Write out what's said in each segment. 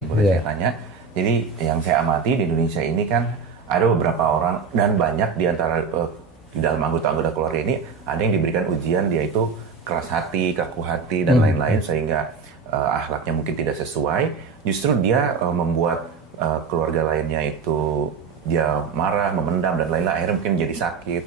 Boleh saya tanya? Jadi yang saya amati di Indonesia ini kan ada beberapa orang dan banyak di antara di dalam anggota-anggota keluarga ini ada yang diberikan ujian, dia itu keras hati, kaku hati dan lain-lain sehingga akhlaknya mungkin tidak sesuai. Justru dia membuat keluarga lainnya itu dia marah, memendam dan lain-lain, akhirnya mungkin jadi sakit.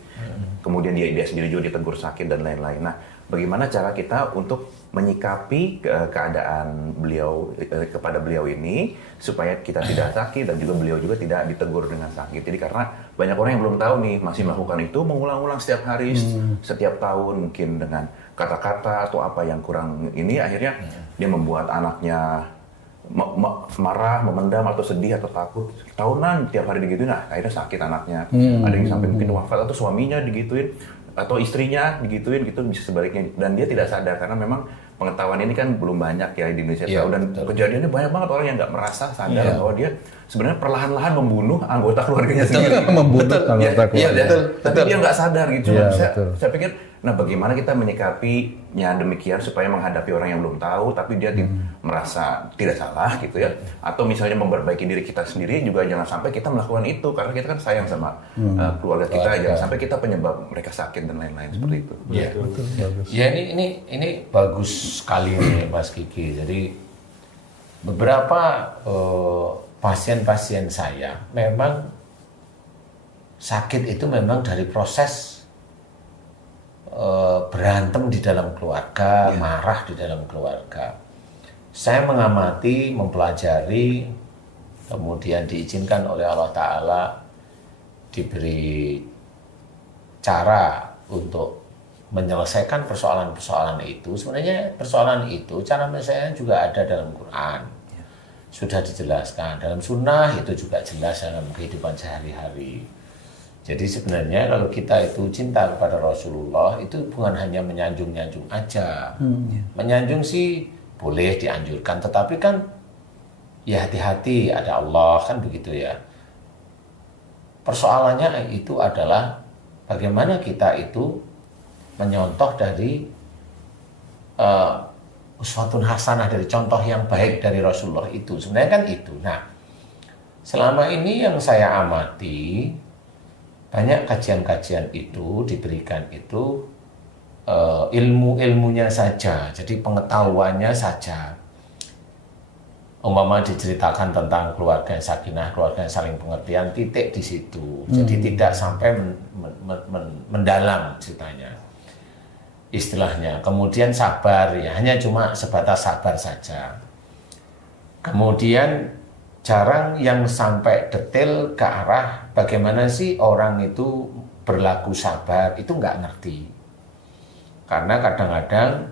Kemudian dia sendiri juga ditegur sakit dan lain-lain. Nah, bagaimana cara kita untuk menyikapi keadaan beliau kepada beliau ini supaya kita tidak sakit dan juga beliau juga tidak ditegur dengan sakit. Jadi karena banyak orang yang belum tahu nih masih melakukan itu mengulang-ulang setiap hari, setiap tahun mungkin dengan kata-kata atau apa yang kurang ini akhirnya dia membuat anaknya marah, memendam atau sedih atau takut tahunan tiap hari digituin, nah akhirnya sakit anaknya. Ada yang sampai mungkin wafat atau suaminya digituin atau istrinya digituin gitu, bisa sebaliknya dan dia tidak sadar karena memang pengetahuan ini kan belum banyak ya di Indonesia tahu dan kejadiannya banyak banget orang yang nggak merasa sadar bahwa dia sebenarnya perlahan-lahan membunuh anggota keluarganya sendiri. Membunuh anggota keluarga. Tapi dia nggak sadar gitu. Saya pikir, nah bagaimana kita menyikapinya demikian supaya menghadapi orang yang belum tahu tapi dia merasa tidak salah gitu ya, atau misalnya memperbaiki diri kita sendiri juga jangan sampai kita melakukan itu karena kita kan sayang sama keluarga kita, jangan sampai kita penyebab mereka sakit dan lain-lain seperti itu. Iya, bagus. Ya ini bagus sekali nih Mas Kiki. Jadi beberapa pasien-pasien saya memang sakit itu memang dari proses berantem di dalam keluarga, marah di dalam keluarga. Saya mengamati, mempelajari, kemudian diizinkan oleh Allah Ta'ala diberi cara untuk menyelesaikan persoalan-persoalan itu. Sebenarnya persoalan itu cara menyelesaikan juga ada dalam Quran. Sudah dijelaskan. Dalam sunnah itu juga jelas dalam kehidupan sehari-hari. Jadi sebenarnya kalau kita itu cinta kepada Rasulullah itu bukan hanya menyanjung-nyanjung aja. Menyanjung sih boleh dianjurkan, tetapi kan ya hati-hati, ada Allah kan begitu ya. Persoalannya itu adalah bagaimana kita itu menyontoh dari uswatun hasanah, dari contoh yang baik dari Rasulullah itu. Sebenarnya kan itu. Nah, selama ini yang saya amati banyak kajian-kajian itu diberikan itu ilmu-ilmunya saja, jadi pengetahuannya saja. Umpama diceritakan tentang keluarga yang sakinah, keluarga yang saling pengertian, titik di situ. Jadi tidak sampai mendalam ceritanya, istilahnya. Kemudian sabar ya, hanya cuma sebatas sabar saja. Kemudian jarang yang sampai detail ke arah bagaimana sih orang itu berlaku sabar, itu nggak ngerti. Karena kadang-kadang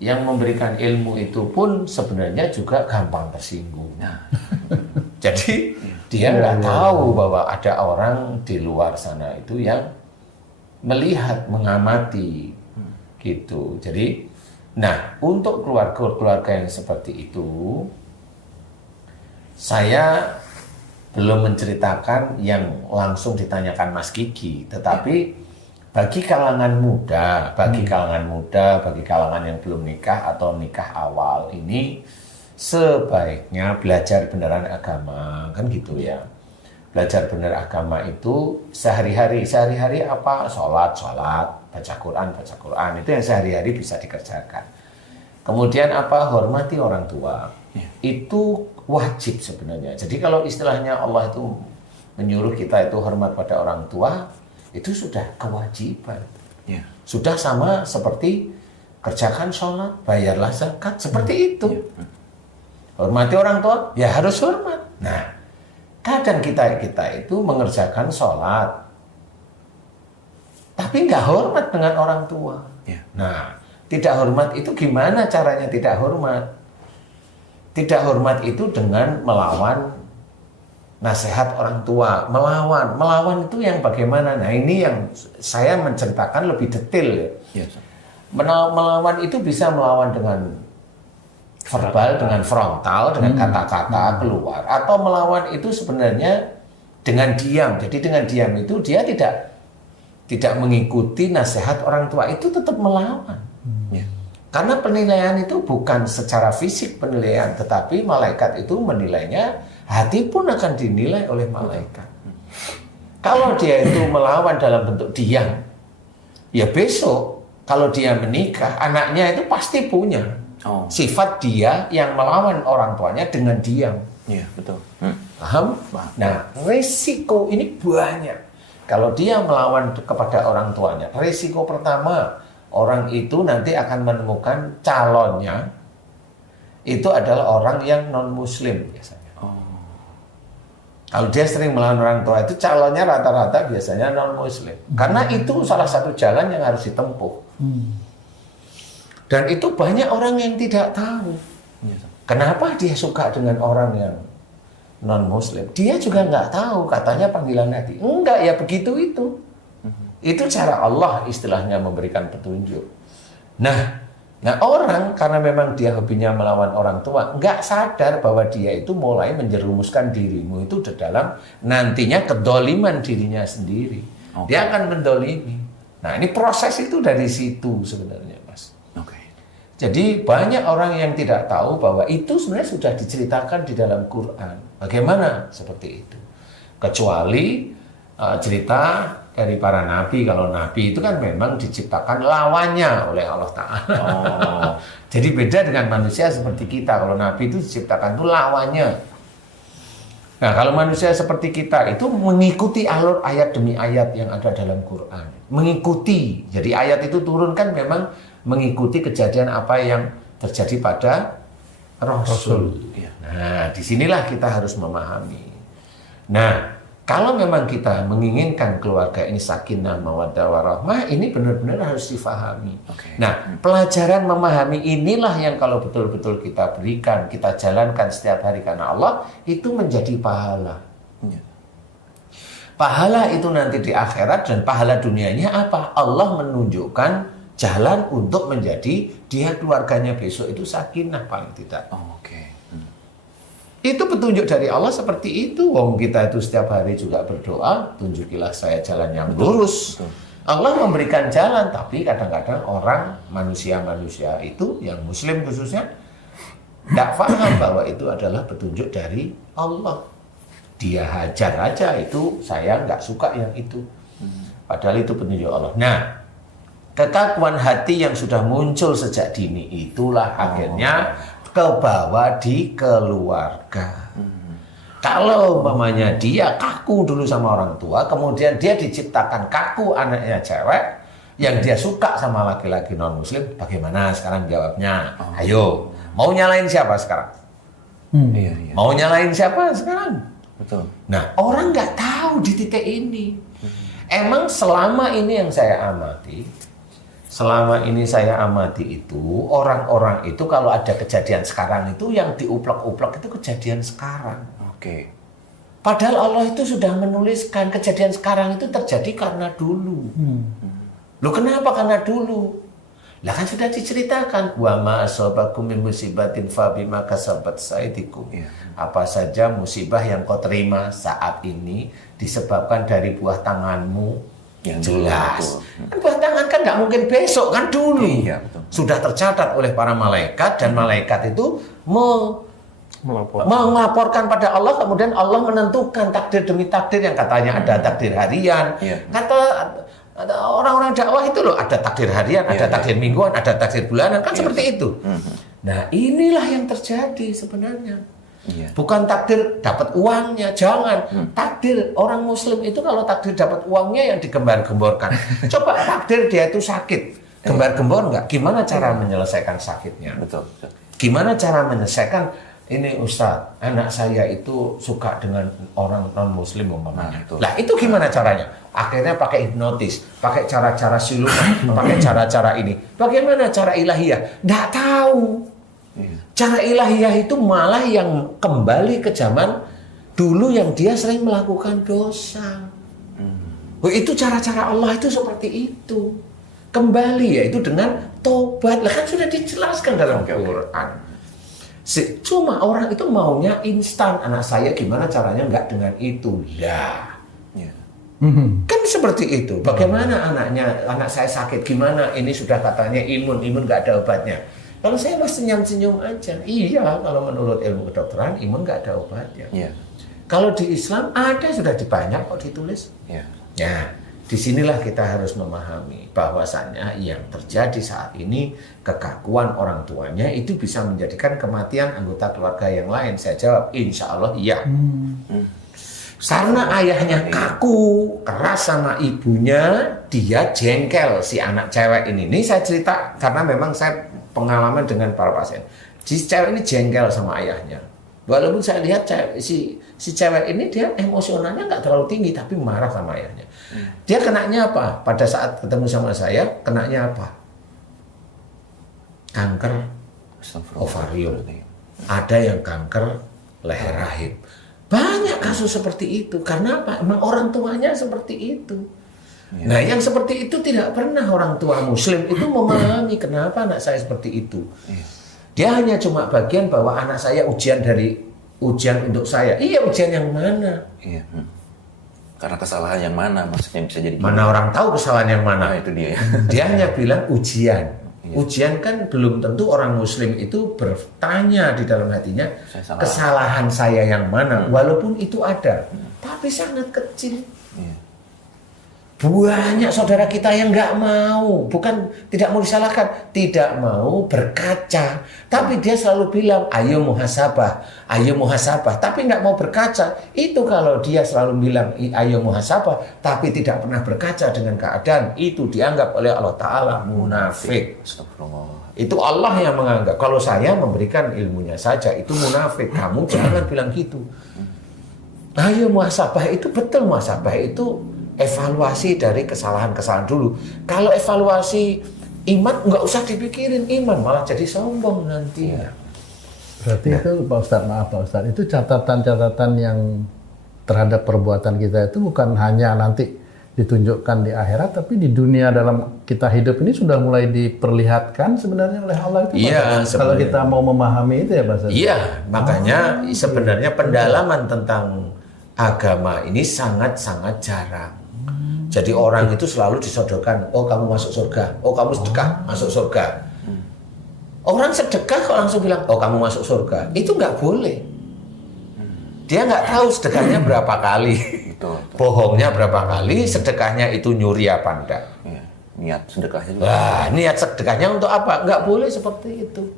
yang memberikan ilmu itu pun sebenarnya juga gampang tersinggung. Jadi dia nggak tahu bahwa ada orang di luar sana itu yang melihat, mengamati gitu. Jadi, nah untuk keluarga-keluarga yang seperti itu, saya belum menceritakan yang langsung ditanyakan Mas Kiki, tetapi bagi kalangan muda, bagi kalangan yang belum nikah atau nikah awal ini sebaiknya belajar beneran agama, kan gitu ya. Belajar bener agama itu sehari-hari apa? Sholat, baca Quran, itu yang sehari-hari bisa dikerjakan. Kemudian apa? Hormati orang tua. Itu wajib sebenarnya. Jadi kalau istilahnya Allah itu menyuruh kita itu hormat pada orang tua, itu sudah kewajiban. Sudah sama seperti kerjakan sholat, bayarlah zakat, seperti itu. Hormati orang tua, ya harus hormat. Nah, kadang kita itu mengerjakan sholat, tapi nggak hormat dengan orang tua. Nah, tidak hormat itu gimana caranya tidak hormat? Tidak hormat itu dengan melawan nasihat orang tua, melawan itu yang bagaimana? Nah ini yang saya menceritakan lebih detail ya. Melawan itu bisa melawan dengan verbal, dengan frontal, dengan kata-kata keluar, atau melawan itu sebenarnya dengan diam. Jadi dengan diam itu dia tidak mengikuti nasihat orang tua, itu tetap melawan. Karena penilaian itu bukan secara fisik penilaian, tetapi malaikat itu menilainya, hati pun akan dinilai oleh malaikat. Kalau dia itu melawan dalam bentuk diam, ya besok kalau dia menikah, anaknya itu pasti punya sifat dia yang melawan orang tuanya dengan diam. Iya, betul. Paham? Nah, resiko ini banyak. Kalau dia melawan kepada orang tuanya, resiko pertama, orang itu nanti akan menemukan calonnya itu adalah orang yang non-muslim biasanya. Kalau dia sering melawan orang tua itu calonnya rata-rata biasanya non-muslim. Karena itu salah satu jalan yang harus ditempuh. Dan itu banyak orang yang tidak tahu. Kenapa dia suka dengan orang yang non-muslim? Dia juga nggak tahu, katanya panggilan hati. Enggak, ya begitu itu. Itu cara Allah istilahnya memberikan petunjuk. Nah orang karena memang dia hobinya melawan orang tua, nggak sadar bahwa dia itu mulai menjerumuskan dirimu itu di dalam nantinya kedoliman dirinya sendiri. Dia akan mendolimi. Nah ini proses itu dari situ sebenarnya, Mas. Jadi banyak orang yang tidak tahu bahwa itu sebenarnya sudah diceritakan di dalam Quran. Bagaimana seperti itu? Kecuali cerita dari para nabi. Kalau nabi itu kan memang diciptakan lawannya oleh Allah Ta'ala. Jadi beda dengan manusia seperti kita. Kalau nabi itu diciptakan itu lawannya. Nah kalau manusia seperti kita itu mengikuti alur ayat demi ayat yang ada dalam Quran. Mengikuti. Jadi ayat itu turun kan memang mengikuti kejadian apa yang terjadi pada Rasul. Nah disinilah kita harus memahami. Nah kalau memang kita menginginkan keluarga ini sakinah, mawaddah, warahmah, ini benar-benar harus difahami. Nah, pelajaran memahami inilah yang kalau betul-betul kita berikan, kita jalankan setiap hari karena Allah, itu menjadi pahala. Pahala itu nanti di akhirat dan pahala dunianya apa? Allah menunjukkan jalan untuk menjadi dia keluarganya besok itu sakinah paling tidak. Itu petunjuk dari Allah seperti itu. Wong kita itu setiap hari juga berdoa, tunjukilah saya jalan yang lurus. Allah memberikan jalan, tapi kadang-kadang orang manusia-manusia itu yang muslim khususnya tidak paham bahwa itu adalah petunjuk dari Allah. Dia hajar aja itu, saya nggak suka yang itu. Padahal itu petunjuk Allah. Nah, kekakuan hati yang sudah muncul sejak dini itulah akhirnya kebawa di keluarga. Kalau umpamanya dia kaku dulu sama orang tua, kemudian dia diciptakan kaku anaknya cewek, yang dia suka sama laki-laki non-muslim, bagaimana sekarang jawabnya? Ayo, mau nyalain siapa sekarang? Mau nyalain siapa sekarang? Betul. Nah, orang nggak tahu di titik ini. Emang selama ini yang saya amati, itu orang-orang itu kalau ada kejadian sekarang itu yang diuplek-uplek itu kejadian sekarang. Padahal Allah itu sudah menuliskan kejadian sekarang itu terjadi karena dulu. Loh kenapa karena dulu? Lah kan sudah diceritakan wa ma asabakum min musibatin fa bima kasabat saydikum. Apa saja musibah yang kau terima saat ini disebabkan dari buah tanganmu. Yang jelas. Kan buah tangan kan nggak mungkin besok kan dulu. Sudah tercatat oleh para malaikat dan malaikat itu melaporkan pada Allah, kemudian Allah menentukan takdir demi takdir yang katanya ada takdir harian. Kata orang-orang dakwah itu loh ada takdir harian, ada takdir mingguan, ada takdir bulanan kan seperti itu. Nah inilah yang terjadi sebenarnya. Bukan takdir dapat uangnya, jangan. Takdir orang muslim itu kalau takdir dapat uangnya yang digembar-gemborkan. Coba takdir dia itu sakit, gembar-gembor nggak? Gimana cara menyelesaikan sakitnya? Betul. Gimana cara menyelesaikan? Ini Ustadz, anak saya itu suka dengan orang non-muslim umpamanya. Lah itu gimana caranya? Akhirnya pakai hipnotis, pakai cara-cara siluman, pakai cara-cara ini. Bagaimana cara ilahiyah? Nggak tahu. Cara ilahiyah itu malah yang kembali ke zaman dulu yang dia sering melakukan dosa. Itu cara-cara Allah itu seperti itu. Kembali yaitu dengan tobat. Lah kan sudah dijelaskan dalam Quran. Cuma orang itu maunya instan. Anak saya gimana caranya nggak dengan itu? Lah. Kan seperti itu. Bagaimana anak saya sakit, gimana? Ini sudah katanya imun nggak ada obatnya. Kalau saya masih senyum-senyum aja. Iya, kalau menurut ilmu kedokteran, imun nggak ada obatnya. Yeah. Kalau di Islam ada, sudah banyak kok ditulis. Yeah. Ya, disinilah kita harus memahami bahwasannya yang terjadi saat ini, kekakuan orang tuanya itu bisa menjadikan kematian anggota keluarga yang lain. Saya jawab, insya Allah iya. Karena ayahnya kaku, keras sama ibunya, dia jengkel si anak cewek ini. Ini saya cerita karena memang saya pengalaman dengan para pasien. Si cewek ini jengkel sama ayahnya. Walaupun saya lihat si cewek ini dia emosionalnya nggak terlalu tinggi, tapi marah sama ayahnya. Dia kenanya apa? Pada saat ketemu sama saya, kenanya apa? Kanker ovarium. Ada yang kanker leher rahim. Banyak kasus seperti itu. Karena apa? Emang orang tuanya seperti itu. Nah, yang seperti itu tidak pernah orang tua Muslim itu memahami kenapa anak saya seperti itu. Dia hanya cuma bagian bahwa anak saya ujian untuk saya. Iya, ujian yang mana? Iya. Karena kesalahan yang mana maksudnya bisa jadi. Mana orang tahu kesalahan yang mana? Nah, itu dia. Dia hanya bilang ujian. Ujian kan belum tentu orang Muslim itu bertanya di dalam hatinya kesalahan saya yang mana, walaupun itu ada, tapi sangat kecil. Banyak saudara kita yang nggak mau, bukan tidak mau disalahkan, tidak mau berkaca, tapi dia selalu bilang ayo muhasabah, tapi nggak mau berkaca. Itu kalau dia selalu bilang ayo muhasabah, tapi tidak pernah berkaca dengan keadaan, itu dianggap oleh Allah Ta'ala munafik. Itu Allah yang menganggap. Kalau saya memberikan ilmunya saja, itu munafik. Kamu jangan bilang gitu. Ayo muhasabah itu betul, muhasabah itu evaluasi dari kesalahan-kesalahan dulu. Kalau evaluasi iman nggak usah dipikirin iman, malah jadi sombong nanti. Berarti itu Pak Ustadz, maaf Pak Ustadz, itu catatan-catatan yang terhadap perbuatan kita itu bukan hanya nanti ditunjukkan di akhirat, tapi di dunia dalam kita hidup ini sudah mulai diperlihatkan sebenarnya oleh Allah itu. Iya, kalau kita mau memahami itu ya Pak Ustadz. Iya, makanya sebenarnya pendalaman tentang agama ini sangat-sangat jarang. Jadi orang itu selalu disodorkan, oh kamu masuk surga, oh kamu sedekah masuk surga. Orang sedekah kok langsung bilang, oh kamu masuk surga. Itu nggak boleh. Dia nggak tahu sedekahnya berapa kali, bohongnya berapa kali, sedekahnya itu nyuri apa enggak. Niat sedekahnya juga. Nah, niat sedekahnya untuk apa? Nggak boleh seperti itu.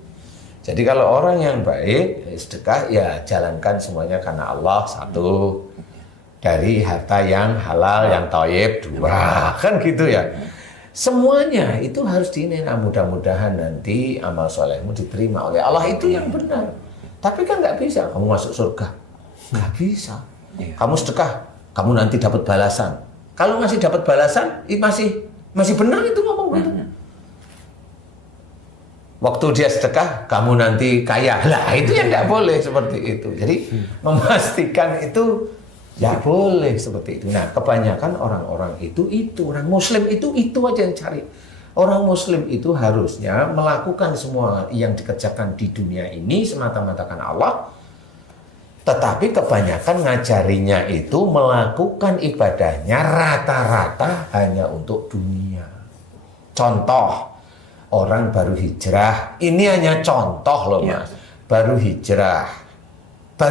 Jadi kalau orang yang baik, sedekah ya jalankan semuanya karena Allah, satu. Dari harta yang halal, yang thayyib, dua. Kan gitu ya. Semuanya itu harus dinena. Mudah-mudahan nanti amal solehmu diterima oleh Allah, itu yang benar. Tapi kan nggak bisa kamu masuk surga. Nggak bisa. Kamu sedekah, kamu nanti dapat balasan. Kalau masih dapat balasan, masih benar itu ngomong gitu. Waktu dia sedekah, kamu nanti kaya. Lah itu yang nggak boleh seperti itu. Jadi memastikan itu ya boleh seperti itu. Nah, kebanyakan orang-orang itu orang Muslim itu aja yang cari. Orang Muslim itu harusnya melakukan semua yang dikerjakan di dunia ini semata-mata karena Allah. Tetapi kebanyakan ngajarinya itu melakukan ibadahnya rata-rata hanya untuk dunia. Contoh, orang baru hijrah. Ini hanya contoh loh Mas. Baru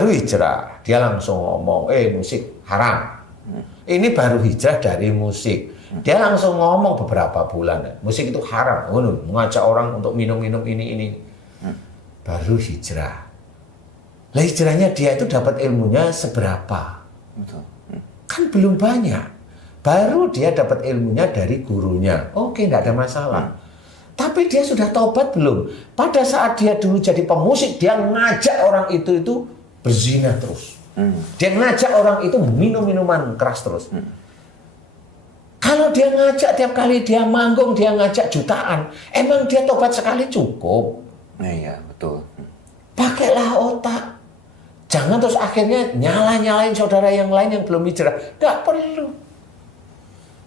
hijrah, dia langsung ngomong, musik haram. Ini baru hijrah dari musik. Dia langsung ngomong beberapa bulan, musik itu haram. Mengajak orang untuk minum-minum ini. Baru hijrah. Lah hijrahnya dia itu dapat ilmunya seberapa? Kan belum banyak. Baru dia dapat ilmunya dari gurunya. Oke, nggak ada masalah. Tapi dia sudah taubat belum? Pada saat dia dulu jadi pemusik, dia ngajak orang itu berzina terus. Dia ngajak orang itu minum minuman keras terus. Kalau dia ngajak tiap kali dia manggung, dia ngajak jutaan, emang dia tobat sekali cukup? Iya, betul. Pakailah otak. Jangan terus akhirnya nyalain saudara yang lain yang belum hijrah. Gak perlu.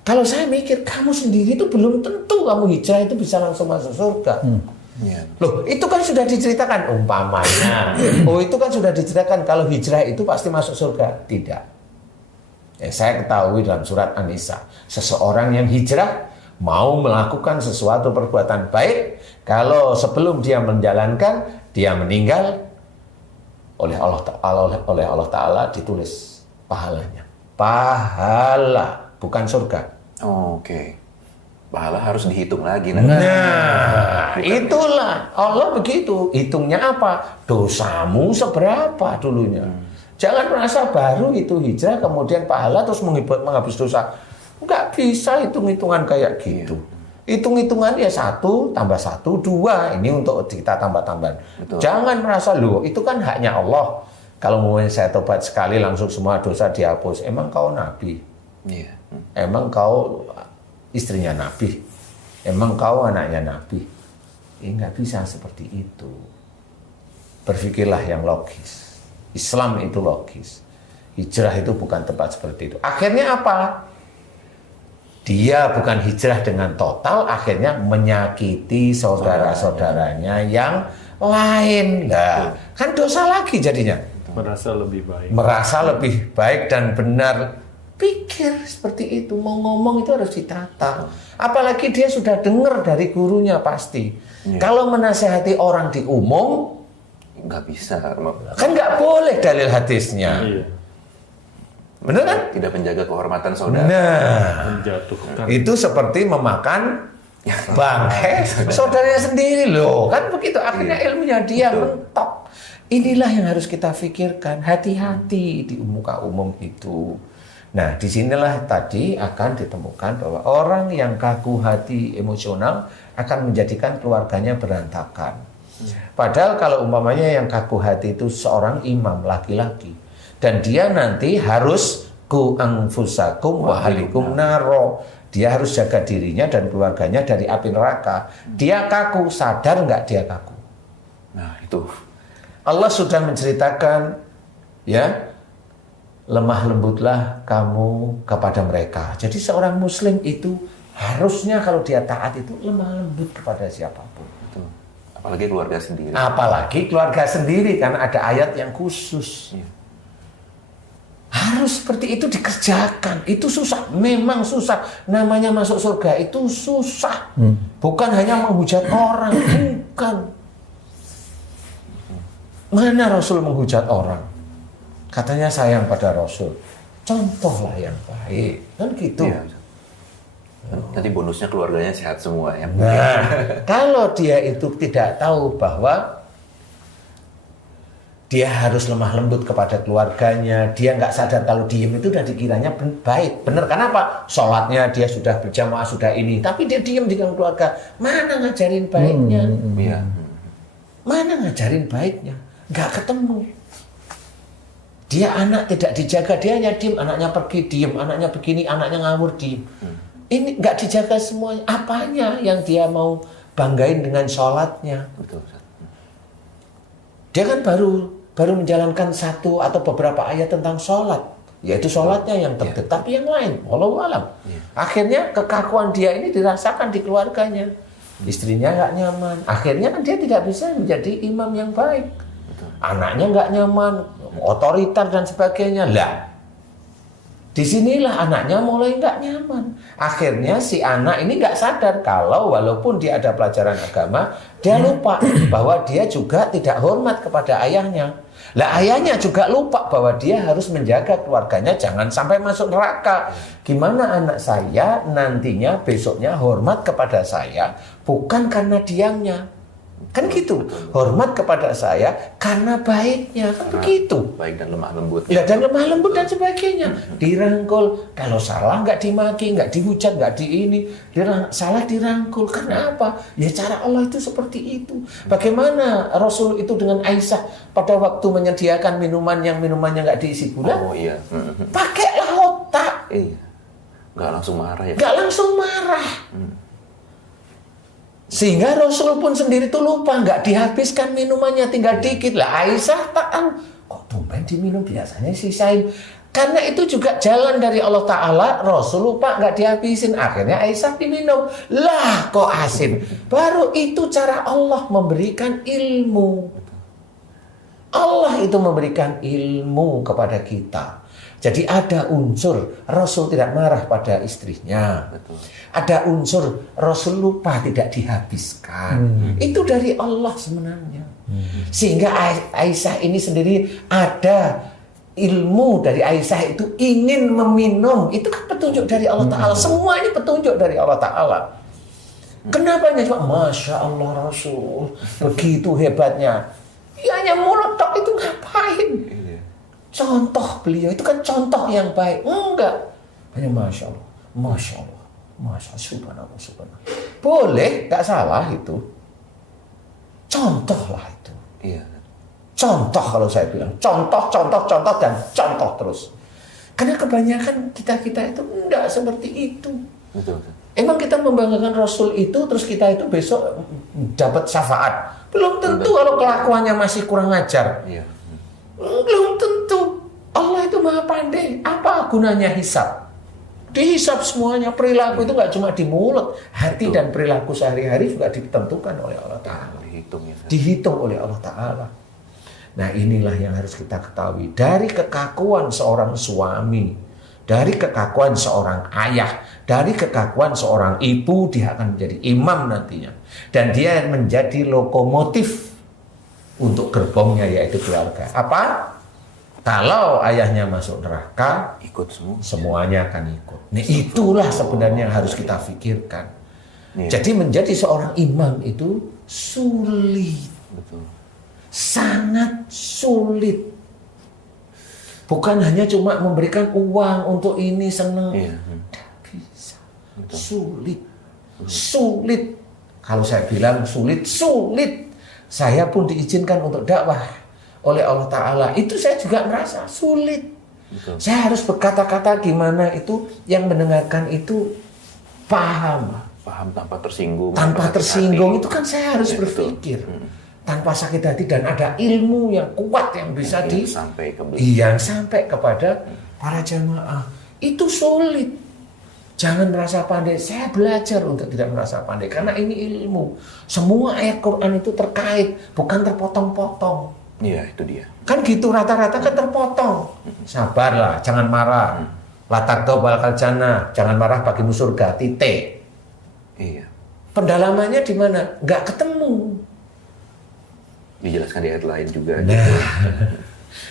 Kalau saya mikir, kamu sendiri itu belum tentu kamu hijrah itu bisa langsung masuk surga. Loh, itu kan sudah diceritakan umpamanya. Oh, itu kan sudah diceritakan kalau hijrah itu pasti masuk surga. Tidak. Saya ketahui dalam surat An-Nisa, seseorang yang hijrah mau melakukan sesuatu perbuatan baik, kalau sebelum dia menjalankan, dia meninggal, oleh Allah Ta'ala ditulis pahalanya. Pahala, bukan surga. Oke. Pahala harus dihitung lagi. Nah, itulah Allah begitu. Hitungnya apa? Dosamu seberapa dulunya. Jangan merasa baru itu hijrah kemudian pahala terus menghapus dosa. Enggak bisa hitung-hitungan kayak gitu. Hitung-hitungan ya 1 tambah 1, 2. Ini untuk kita tambah-tambahan. Jangan merasa, loh itu kan haknya Allah. Kalau mau saya tobat sekali langsung semua dosa dihapus. Emang kau nabi? Iya. Emang kau istrinya nabi? Emang kau anaknya nabi? Nggak bisa seperti itu. Berpikirlah yang logis. Islam itu logis. Hijrah itu bukan tempat seperti itu. Akhirnya apa? Dia bukan hijrah dengan total, akhirnya menyakiti saudara-saudaranya yang lain. Nah, kan dosa lagi jadinya. Merasa lebih baik. Merasa lebih baik dan benar. Pikir seperti itu, mau ngomong itu harus ditata. Apalagi dia sudah dengar dari gurunya pasti. Kalau menasehati orang di umum, nggak bisa. Kan nggak boleh dalil hadisnya. Benar kan? Tidak menjaga kehormatan saudara. Nah, Menjatuhkan. itu seperti memakan bangkai saudaranya sendiri loh. Kan begitu, akhirnya ilmunya dia mentok. Inilah yang harus kita pikirkan. Hati-hati di muka umum itu. Nah, disinilah tadi akan ditemukan bahwa orang yang kaku hati emosional akan menjadikan keluarganya berantakan. Padahal kalau umpamanya yang kaku hati itu seorang imam laki-laki, dan dia nanti harus ku anfusakum wa ahlikum naro. Dia harus jaga dirinya dan keluarganya dari api neraka. Dia kaku, sadar nggak dia kaku? Nah, itu. Allah sudah menceritakan, ya, lemah lembutlah kamu kepada mereka. Jadi seorang muslim itu harusnya kalau dia taat itu lemah lembut kepada siapapun. Betul. Apalagi keluarga sendiri. Apalagi keluarga sendiri, karena ada ayat yang khusus. Harus seperti itu dikerjakan. Itu susah, memang susah. Namanya masuk surga itu susah. Bukan hanya menghujat orang, bukan. Mana Rasul menghujat orang? Katanya sayang pada Rasul. Contohlah yang baik. Kan gitu. Iya. Nanti bonusnya keluarganya sehat semua ya. Nah, kalau dia itu tidak tahu bahwa dia harus lemah lembut kepada keluarganya, dia nggak sadar kalau diem itu udah dikiranya baik. Bener, kenapa? Sholatnya dia sudah berjamaah, sudah ini, tapi dia diem di dalam keluarga. Mana ngajarin baiknya? Iya. Mana ngajarin baiknya? Nggak ketemu. Dia anak tidak dijaga, dia hanya diem, anaknya pergi diem, anaknya begini, anaknya ngawur diem. Ini nggak dijaga semuanya. Apanya yang dia mau banggain dengan sholatnya? Betul. Dia kan baru menjalankan satu atau beberapa ayat tentang sholat, yaitu sholatnya yang tertib, tapi yang lain, wallahu alam. Akhirnya kekakuan dia ini dirasakan di keluarganya. Istrinya nggak nyaman. Akhirnya kan dia tidak bisa menjadi imam yang baik. Anaknya nggak nyaman, otoriter dan sebagainya. Lah, disinilah anaknya mulai nggak nyaman. Akhirnya si anak ini nggak sadar kalau walaupun dia ada pelajaran agama, dia lupa bahwa dia juga tidak hormat kepada ayahnya. Lah, ayahnya juga lupa bahwa dia harus menjaga keluarganya jangan sampai masuk neraka. Gimana anak saya nantinya besoknya hormat kepada saya bukan karena diamnya. Kan gitu, hormat kepada saya karena baiknya, kan begitu. Baik dan lemah lembut. Ya, dan lemah lembut dan sebagainya. Dirangkul, kalau salah nggak dimaki, nggak dihujat, nggak di ini. Salah dirangkul, karena apa? Ya cara Allah itu seperti itu. Bagaimana Rasul itu dengan Aisyah pada waktu menyediakan minuman yang minumannya nggak diisi gula? Oh iya. Pakailah otak. Iya. Nggak langsung marah ya. Nggak langsung marah. Sehingga Rasul pun sendiri tuh lupa, nggak dihabiskan minumannya, tinggal dikit lah. Aisyah tak tahu, kok tumben diminum, biasanya sisain. Karena itu juga jalan dari Allah Ta'ala, Rasul lupa nggak dihabisin. Akhirnya Aisyah diminum. Lah kok asin. Baru itu cara Allah memberikan ilmu. Allah itu memberikan ilmu kepada kita. Jadi ada unsur Rasul tidak marah pada istrinya. Betul. Ada unsur Rasul lupa tidak dihabiskan. Itu dari Allah sebenarnya. Sehingga Aisyah ini sendiri ada ilmu dari Aisyah itu ingin meminum. Itu kan petunjuk dari Allah Ta'ala. Semuanya petunjuk dari Allah Ta'ala. Kenapa hanya cuma Masya Allah Rasul begitu hebatnya? Ya hanya mulut tok itu ngapain? Contoh beliau itu kan contoh yang baik. Enggak. Hanya Masya Allah, Masya Allah, Masya Allah, Subhanallah, Subhanallah. Boleh, nggak salah itu. Contoh lah itu. Iya. Contoh kalau saya bilang. Contoh, dan contoh terus. Karena kebanyakan kita-kita itu enggak seperti itu. Betul. Emang kita membanggakan Rasul itu, terus kita itu besok dapat syafaat. Belum tentu kalau kelakuannya masih kurang ajar. Iya. Belum tentu. Allah itu maha pandai. Apa gunanya hisab? Dihisab semuanya. Perilaku itu nggak cuma di mulut. Hati dan perilaku sehari-hari juga ditentukan oleh Allah Ta'ala. Dihitung oleh Allah Ta'ala. Nah inilah yang harus kita ketahui. Dari kekakuan seorang suami, dari kekakuan seorang ayah, dari kekakuan seorang ibu, dia akan menjadi imam nantinya. Dan dia menjadi lokomotif untuk gerbongnya, yaitu keluarga. Apa? Kalau ayahnya masuk neraka, Ikut semua. semuanya akan ikut. Nah itulah sebenarnya yang harus kita pikirkan. Iya. Jadi menjadi seorang imam itu sulit. Betul. Sangat sulit. Bukan hanya cuma memberikan uang untuk ini senang. Iya. Tidak bisa. Sulit. Sulit. Kalau saya bilang sulit. Saya pun diizinkan untuk dakwah oleh Allah Ta'ala. Itu saya juga merasa sulit. Betul. Saya harus berkata-kata gimana itu yang mendengarkan itu paham. Paham tanpa tersinggung. Tanpa tersinggung itu kan saya harus Ya, berpikir. Tanpa sakit hati dan ada ilmu yang kuat yang bisa sampai ke yang sampai kepada para jamaah. Itu sulit. Jangan merasa pandai. Saya belajar untuk tidak merasa pandai karena ini ilmu. Semua ayat Quran itu terkait, bukan terpotong-potong. Iya, itu dia. Kan gitu rata-rata kan terpotong. Sabarlah, jangan marah. La taghdab wal jannah, jangan marah bagimu surga. Titik. Iya. Pendalamannya di mana? Nggak ketemu. Dijelaskan di ayat lain juga. Nah,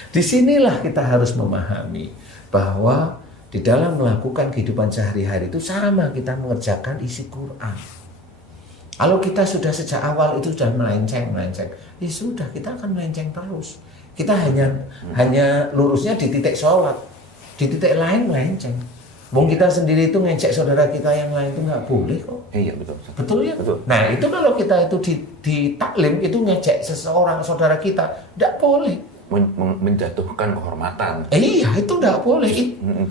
disinilah kita harus memahami bahwa di dalam melakukan kehidupan sehari-hari itu sama kita mengerjakan isi Quran. Kalau kita sudah sejak awal itu sudah melenceng, ya sudah kita akan melenceng terus. Kita hanya lurusnya di titik sholat, di titik lain melenceng. Wong kita sendiri itu ngecek saudara kita yang lain itu nggak boleh kok. Iya betul. Betul ya? Betul. Nah itu kalau kita itu di taklim itu ngecek seseorang saudara kita, nggak boleh. Menjatuhkan kehormatan. Iya itu nggak boleh.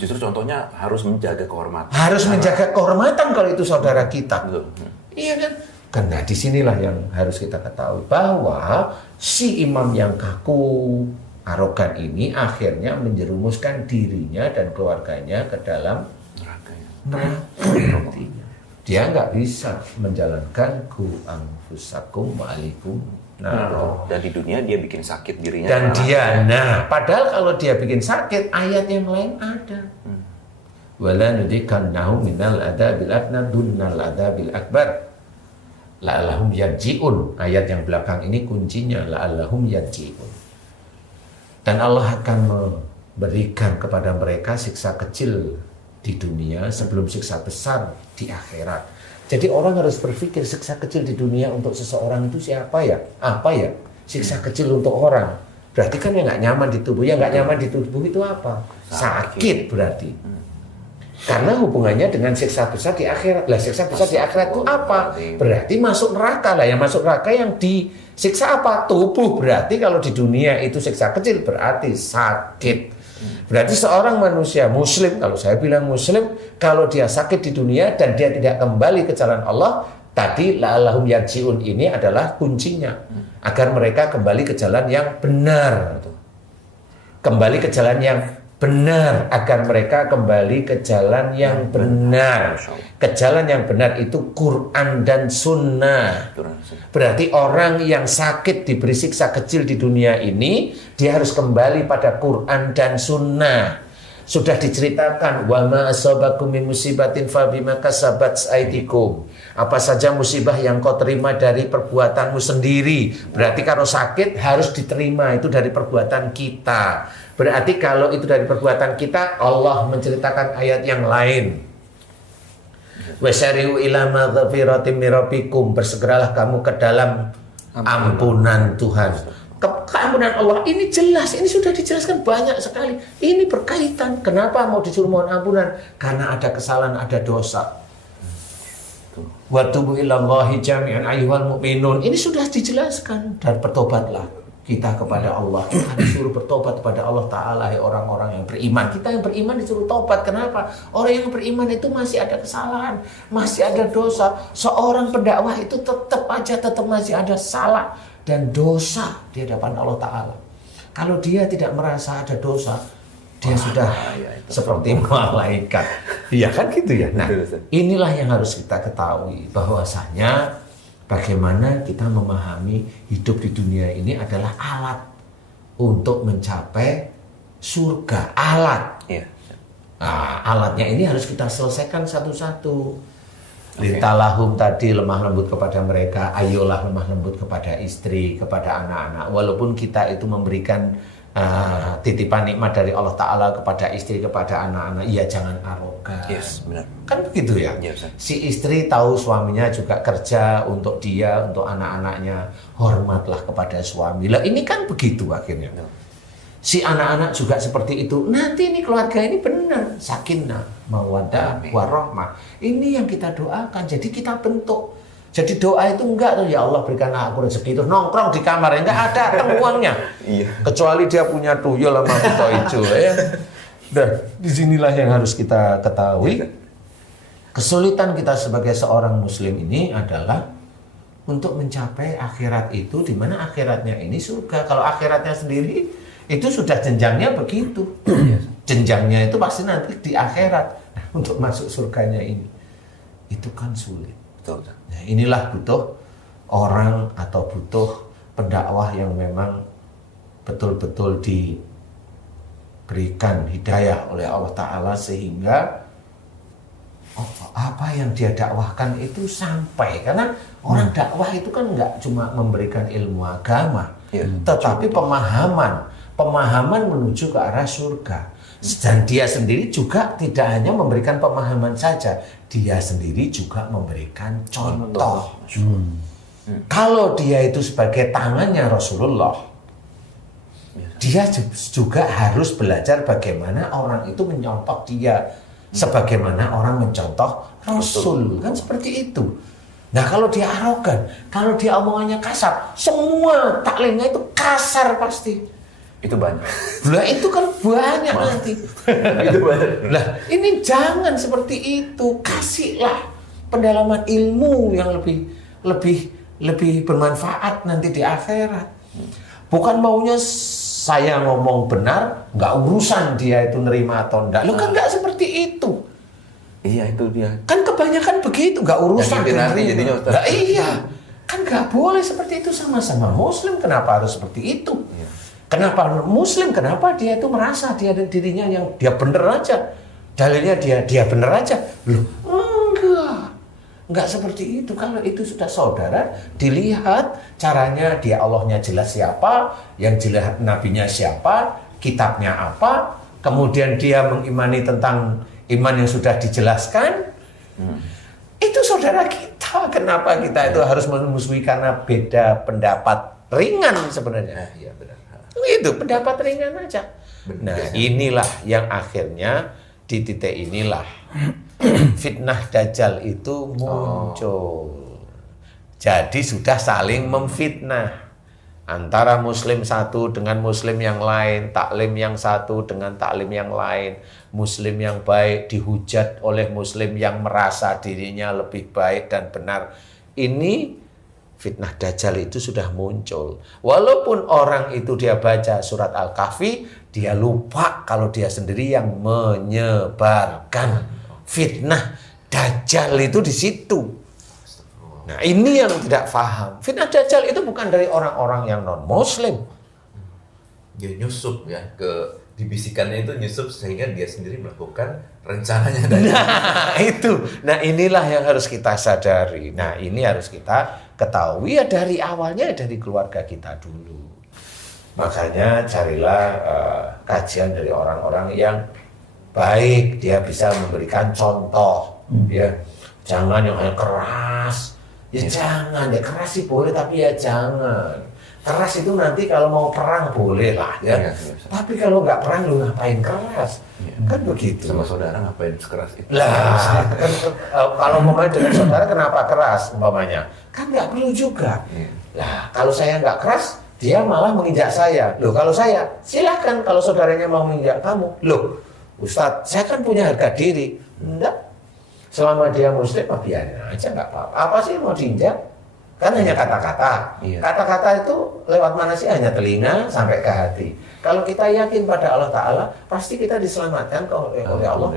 Justru contohnya harus menjaga kehormatan. Harus menjaga kehormatan kalau itu saudara kita. Betul. Iya kan? Karena disinilah yang harus kita ketahui bahwa si imam yang kaku, arogan ini akhirnya menjerumuskan dirinya dan keluarganya ke dalam neraka. Dia nggak bisa menjalankan ku anfusakum wa alikum. Dan di dunia dia bikin sakit dirinya. Dan dia, padahal kalau dia bikin sakit, ayat yang lain ada. Wala nudikannahu minal adabil adna dunnal adabil akbar. La'allahum yarji'un. Ayat yang belakang ini kuncinya la'allahum yarji'un. Dan Allah akan memberikan kepada mereka siksa kecil di dunia sebelum siksa besar di akhirat. Jadi orang harus berpikir siksa kecil di dunia untuk seseorang itu siapa ya? Apa ya? Siksa kecil untuk orang. Berarti kan yang nggak nyaman di tubuh. Yang nggak nyaman di tubuh itu apa? Sakit berarti. Karena hubungannya dengan siksa besar di akhirat. Lah siksa besar di akhirat itu apa? Berarti masuk neraka lah. Yang masuk neraka yang disiksa apa? Tubuh. Berarti kalau di dunia itu siksa kecil berarti sakit. Berarti seorang manusia muslim, kalau saya bilang muslim, kalau dia sakit di dunia dan dia tidak kembali ke jalan Allah, tadi la'allahum yarji'un ini adalah kuncinya. Agar mereka kembali ke jalan yang benar. Kembali ke jalan yang benar, agar mereka kembali ke jalan yang benar. Ke jalan yang benar itu Quran dan Sunnah. Berarti orang yang sakit diberi siksa kecil di dunia ini, dia harus kembali pada Quran dan Sunnah. Sudah diceritakan, wa ma asabakum min musibatin fa bima kasabat aydikum. Apa saja musibah yang kau terima dari perbuatanmu sendiri. Berarti kalau sakit harus diterima, itu dari perbuatan kita. Berarti kalau itu dari perbuatan kita, Allah menceritakan ayat yang lain. Wasari'u ila maghfiratin min rabbikum, bersegeralah kamu ke dalam ampunan Tuhan. Keampunan Allah ini jelas, ini sudah dijelaskan banyak sekali. Ini berkaitan. Kenapa mau disuruh mohon ampunan? Karena ada kesalahan, ada dosa. Wa tubu ilallahi jami'an ayyuhal mu'minun. Ini sudah dijelaskan. Dan bertobatlah kita kepada Allah. Kita disuruh bertobat kepada Allah Ta'ala, orang-orang yang beriman. Kita yang beriman disuruh tobat. Kenapa? Orang yang beriman itu masih ada kesalahan, masih ada dosa. Seorang pendakwah itu tetap masih ada salah dan dosa di hadapan Allah Ta'ala. Kalau dia tidak merasa ada dosa, dia sudah seperti malaikat. Iya kan gitu ya. Nah, inilah yang harus kita ketahui, bahwasanya bagaimana kita memahami hidup di dunia ini adalah alat untuk mencapai surga. Alat. Nah, alatnya ini harus kita selesaikan satu-satu. Lintalahum tadi lemah lembut kepada mereka, ayolah lemah lembut kepada istri, kepada anak-anak. Walaupun kita itu memberikan titipan nikmat dari Allah Ta'ala kepada istri, kepada anak-anak, ya jangan arogan. Yes, benar. Kan begitu ya? Yes, si istri tahu suaminya juga kerja untuk dia, untuk anak-anaknya, hormatlah kepada suami. Lah ini kan begitu akhirnya. Si anak-anak juga seperti itu. Nanti ini keluarga ini benar, sakinah, mawaddah, warahmah. Ini yang kita doakan. Jadi kita bentuk. Jadi doa itu enggak tuh, ya Allah berikanlah aku rezeki, terus nongkrong di kamar, enggak ada uangnya. Kecuali dia punya tuyul sama buto hijau ya. Dan disinilah yang harus kita ketahui. Kesulitan kita sebagai seorang muslim ini adalah untuk mencapai akhirat itu, di mana akhiratnya ini surga. Kalau akhiratnya sendiri itu sudah jenjangnya begitu. Jenjangnya itu pasti nanti di akhirat. Nah, untuk masuk surganya ini itu kan sulit. Betul. Nah, inilah butuh orang atau butuh pendakwah yang memang betul-betul diberikan hidayah oleh Allah Ta'ala, sehingga apa yang dia dakwahkan itu sampai. Karena orang dakwah itu kan nggak cuma memberikan ilmu agama, tetapi pemahaman menuju ke arah surga. Dan dia sendiri juga tidak hanya memberikan pemahaman saja, dia sendiri juga memberikan contoh. Kalau dia itu sebagai tangannya Rasulullah, dia juga harus belajar bagaimana orang itu menyontoh dia, sebagaimana orang mencontoh Rasul. Kan seperti itu. Nah, kalau dia arogan, kalau dia omongannya kasar, semua taklimnya itu kasar pasti. Itu banyak. Lah itu kan banyak nanti. Itu banyak. Lah ini jangan seperti itu. Kasihlah pendalaman ilmu yang lebih bermanfaat nanti di akhirat. Bukan maunya saya ngomong benar, nggak urusan dia itu nerima atau enggak. Lo kan nggak seperti itu. Iya, itu dia. Kan kebanyakan begitu, nggak urusan dia nanti jadinya. Nah, iya. Kan nggak boleh seperti itu, sama-sama Muslim. Kenapa harus seperti itu? Kenapa Muslim? Kenapa dia itu merasa dia dirinya yang dia benar aja, dalilnya dia benar aja? Loh, enggak seperti itu. Kalau itu sudah saudara, dilihat caranya, dia Allahnya jelas siapa, yang jelas nabinya siapa, kitabnya apa, kemudian dia mengimani tentang iman yang sudah dijelaskan. Itu saudara kita. Kenapa kita itu harus memusuhi karena beda pendapat ringan sebenarnya? Ya benar. Itu pendapat ringan aja. Nah, inilah yang akhirnya di titik inilah fitnah Dajjal itu muncul. Jadi sudah saling memfitnah antara Muslim satu dengan Muslim yang lain, taklim yang satu dengan taklim yang lain. Muslim yang baik dihujat oleh Muslim yang merasa dirinya lebih baik dan benar. Ini fitnah Dajjal itu sudah muncul. Walaupun orang itu dia baca surat Al-Kahfi, dia lupa kalau dia sendiri yang menyebarkan fitnah Dajjal itu di situ. Nah, ini yang tidak paham. Fitnah Dajjal itu bukan dari orang-orang yang non-Muslim. Dia nyusup ya dibisikannya itu nyusup sehingga dia sendiri melakukan rencananya dari Nah inilah yang harus kita sadari. Nah ini harus kita ketahui ya dari awalnya dari keluarga kita dulu. Makanya carilah kajian dari orang-orang yang baik, dia bisa memberikan contoh. Ya jangan yang hanya keras. Ya jangan, ya keras sih boleh tapi ya jangan. Keras itu nanti kalau mau perang boleh lah ya. Tapi kalau nggak perang lu ngapain keras? Kan begitu. Sama saudara ngapain sekeras itu? Lah, kan, kalau umpamanya dengan saudara kenapa keras umpamanya? Kan nggak perlu juga. Lah, kalau saya nggak keras, dia malah menginjak saya. Loh, kalau saya silakan kalau saudaranya mau menginjak kamu. Loh, Ustadz, saya kan punya harga diri. Enggak. Selama dia muslim, biarin aja nggak apa-apa. Apa sih mau diinjak? Kan hanya kata-kata. Kata-kata itu lewat mana sih? Hanya telinga sampai ke hati. Kalau kita yakin pada Allah Ta'ala, pasti kita diselamatkan oleh Allah.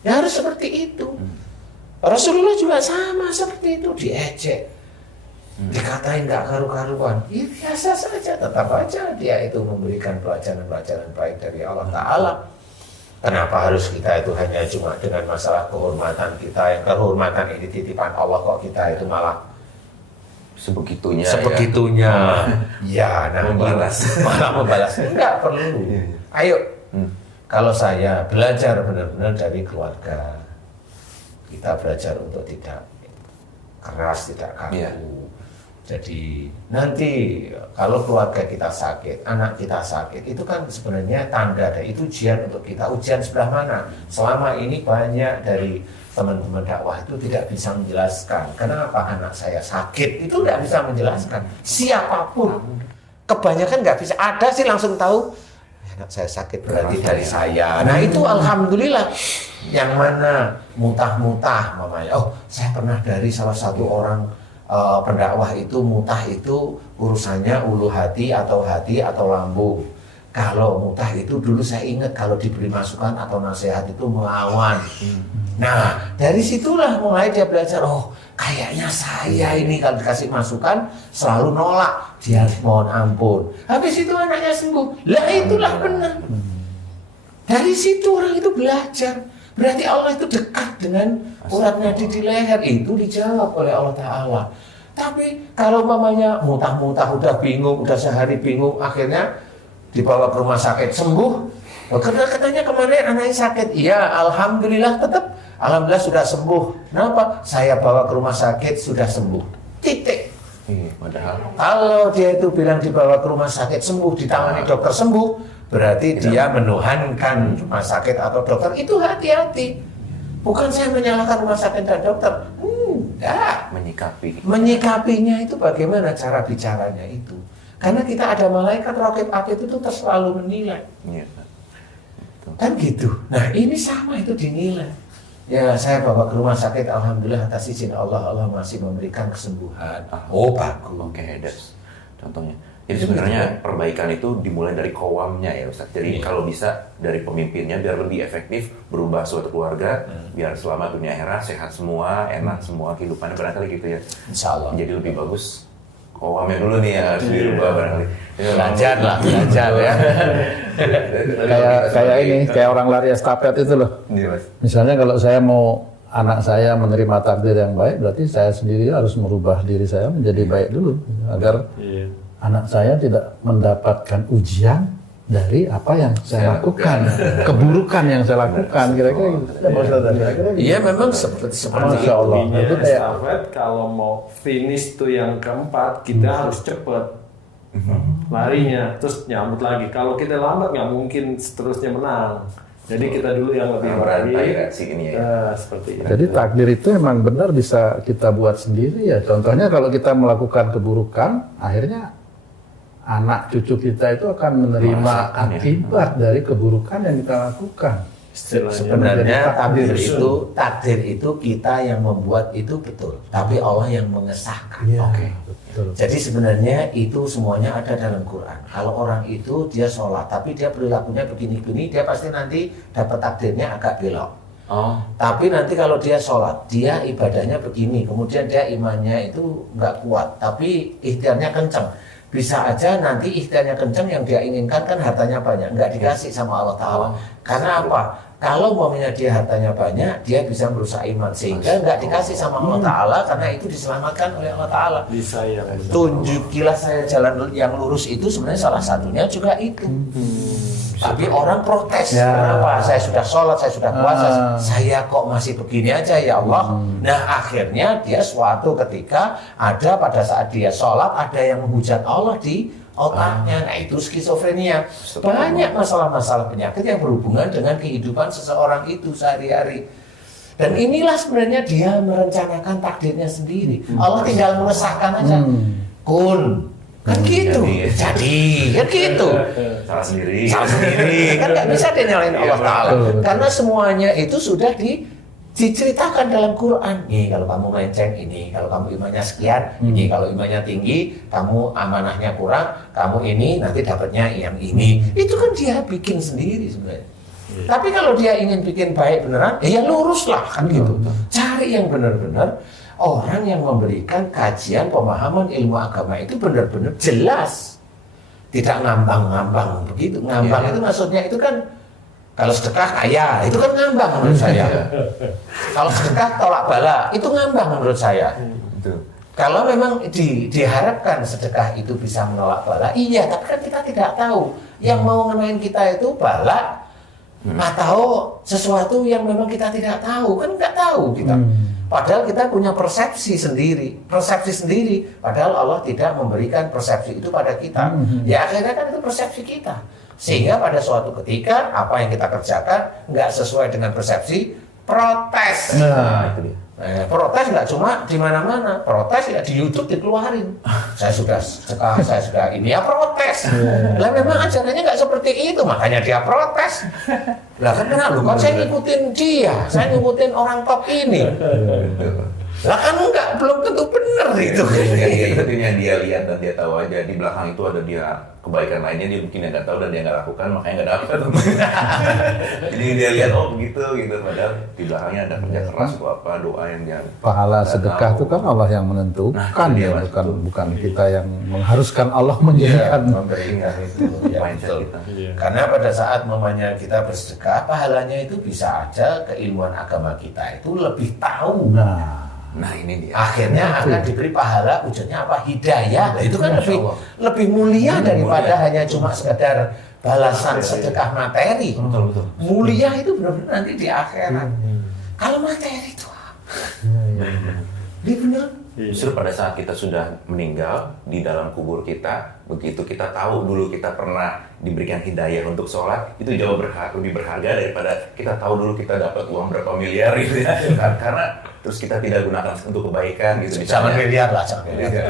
Ya harus seperti itu. Rasulullah juga sama seperti itu, diejek. Dikatain nggak karu-karuan. Ya biasa saja, tetap aja dia itu memberikan pelajaran-pelajaran baik dari Allah Ta'ala. Kenapa harus kita itu hanya cuma dengan masalah kehormatan kita, yang kehormatan ini titipan Allah kok kita itu malah sebegitunya ya nah malah membalas enggak perlu. Ayo kalau saya belajar benar-benar dari keluarga, kita belajar untuk tidak keras, tidak kaku. Jadi nanti kalau keluarga kita sakit, anak kita sakit, itu kan sebenarnya tanda dan itu ujian untuk kita. Ujian sebelah mana? Selama ini banyak dari teman-teman dakwah itu tidak bisa menjelaskan kenapa anak saya sakit, itu tidak bisa menjelaskan. Siapapun, kebanyakan nggak bisa. Ada sih langsung tahu anak saya sakit berarti dari saya. Nah itu alhamdulillah. Yang mana mutah-mutah mamanya. Oh, saya pernah dari salah satu orang pendakwah itu mutah itu urusannya ulu hati atau lambung. Kalau mutah itu dulu saya ingat kalau diberi masukan atau nasihat itu melawan. Nah dari situlah mulai dia belajar. Oh kayaknya saya ini kalau dikasih masukan selalu nolak. Dia mohon ampun. Habis itu anaknya sembuh. Lah itulah benar. Dari situ orang itu belajar. Berarti Allah itu dekat dengan urat nadi di leher. Itu dijawab oleh Allah Ta'ala. Tapi kalau mamanya mutah-mutah, udah bingung, udah sehari bingung, akhirnya dibawa ke rumah sakit, sembuh. Katanya kemarin anaknya sakit. Iya, alhamdulillah tetap. Alhamdulillah sudah sembuh. Kenapa? Saya bawa ke rumah sakit, sudah sembuh. Titik. Padahal kalau dia itu bilang dibawa ke rumah sakit, sembuh, ditangani dokter sembuh, berarti dia menuhankan rumah sakit atau dokter. Itu hati-hati. Bukan saya menyalahkan rumah sakit dan dokter. Enggak. Menyikapinya itu bagaimana cara bicaranya itu. Karena kita ada malaikat raqib atid itu selalu menilai. Kan gitu. Nah ini sama itu dinilai. Ya saya bawa ke rumah sakit, alhamdulillah atas izin Allah, Allah masih memberikan kesembuhan. Oh bagus. Oke, that's contohnya. Jadi sebenarnya perbaikan itu dimulai dari kawamnya ya Ustaz. Jadi kalau bisa dari pemimpinnya biar lebih efektif berubah suatu keluarga, biar selama dunia akhirat sehat semua, enak semua kehidupannya barangkali gitu ya. Insya Allah. Jadi lebih bagus kawamnya dulu nih yang harus dirubah barangkali. Belajar ya. kayak orang lari estafet itu loh. Misalnya kalau saya mau anak saya menerima takdir yang baik, berarti saya sendiri harus merubah diri saya menjadi baik dulu agar anak saya tidak mendapatkan ujian dari apa yang saya lakukan, keburukan yang saya lakukan, kira-kira gitu. Iya memang seperti Masya Allah. Itu kayak estafet, kalau mau finish tuh yang keempat kita harus cepet larinya, terus nyambut lagi. Kalau kita lambat nggak mungkin seterusnya menang. Jadi kita dulu yang lebih berantai ini ya. Seperti itu. Jadi takdir itu emang benar bisa kita buat sendiri ya. Contohnya kalau kita melakukan keburukan, akhirnya anak cucu kita itu akan menerima akibat dari keburukan yang kita lakukan. Sebenarnya takdir takdir itu kita yang membuat itu betul, tapi Allah yang mengesahkan. Iya, Oke. betul. Jadi sebenarnya itu semuanya ada dalam Quran. Kalau orang itu dia sholat, tapi dia perilakunya begini-begini, dia pasti nanti dapat takdirnya agak belok. Oh. Tapi nanti kalau dia sholat, dia ibadahnya begini, kemudian dia imannya itu nggak kuat, tapi ikhtiarnya kencang. Bisa aja nanti ikhtiarnya kencang, yang dia inginkan kan hartanya banyak, nggak dikasih sama Allah Ta'ala. Karena apa? Kalau umpamanya dia hartanya banyak, dia bisa merusak iman, sehingga nggak dikasih sama Allah Ta'ala, karena itu diselamatkan oleh Allah Ta'ala. Bisa ya. Tunjukilah saya jalan yang lurus, itu sebenarnya salah satunya juga itu. Tapi orang protes, kenapa? Saya sudah sholat, saya sudah puasa, saya kok masih begini aja ya Allah. Nah akhirnya dia suatu ketika ada pada saat dia sholat, ada yang menghujat Allah di otaknya. Nah itu skizofrenia. Banyak masalah-masalah penyakit yang berhubungan dengan kehidupan seseorang itu sehari-hari. Dan inilah sebenarnya dia merencanakan takdirnya sendiri. Allah tinggal mengesahkan aja. Kun. Kan gitu. Jadi kan gitu. Salah sendiri. Kan nggak bisa dia nyalain Allah Ta'ala. Karena semuanya itu sudah diceritakan dalam Quran. Nih kalau kamu melenceng ini, kalau kamu imannya sekian, ini kalau imannya tinggi, kamu amanahnya kurang, kamu ini nanti dapatnya yang ini. Itu kan dia bikin sendiri sebenarnya. Tapi kalau dia ingin bikin baik beneran, ya lurus lah kan gitu. Cari yang benar-benar orang yang memberikan kajian pemahaman ilmu agama itu benar-benar jelas. Tidak ngambang-ngambang begitu. Ngambang itu maksudnya itu kan kalau sedekah kaya, itu kan ngambang menurut saya. Kalau sedekah tolak bala, itu ngambang menurut saya. Kalau memang diharapkan sedekah itu bisa menolak bala, iya, tapi kan kita tidak tahu. Yang mau ngenain kita itu bala atau sesuatu yang memang kita tidak tahu, kan nggak tahu kita. Padahal kita punya persepsi sendiri, padahal Allah tidak memberikan persepsi itu pada kita. Ya akhirnya kan itu persepsi kita. Sehingga pada suatu ketika apa yang kita kerjakan nggak sesuai dengan persepsi, protes. Nah, itu dia. Protes nggak cuma di mana-mana, protes ya di YouTube dikeluarin. Saya sudah sedekah, saya sudah ini ya protes. Lah memang ajarannya nggak seperti itu, makanya dia protes. Lah kan kenapa? Kan saya ngikutin dia, saya ngikutin orang top ini. Lah kan enggak, belum tentu benar itu. Itu yang dia lihat dan dia tahu aja di belakang itu ada dia kebaikan lainnya, dia mungkin nggak tahu dan dia nggak lakukan, makanya nggak dapat. Jadi dia lihat oh begitu gitu, padahal di belakangnya ada kerja keras atau apa, doa yang dia pahala sedekah itu kan Allah yang menentukan, dia, ya, Mas, bukan kita yang mengharuskan Allah menjadikan. Memberikan itu ya, mindset betul. kita. Karena pada saat mamanya kita bersedekah, pahalanya itu bisa aja keilmuan agama kita itu lebih tahu. Nah ini dia. Akhirnya akan diberi pahala, wujudnya apa? Hidayah. Nah, itu kan lebih mulia daripada hanya cuma sekedar balasan sedekah materi. Betul. Mulia itu benar-benar nanti di akhirat. Kalau materi itu dia benar. Justru pada saat kita sudah meninggal di dalam kubur kita, begitu kita tahu dulu kita pernah diberikan hidayah untuk sholat, itu jauh lebih berharga daripada kita tahu dulu kita dapat uang berapa miliar gitu ya. Karena terus kita tidak gunakan untuk kebaikan gitu. Jangan miliar lah, jangan miliar.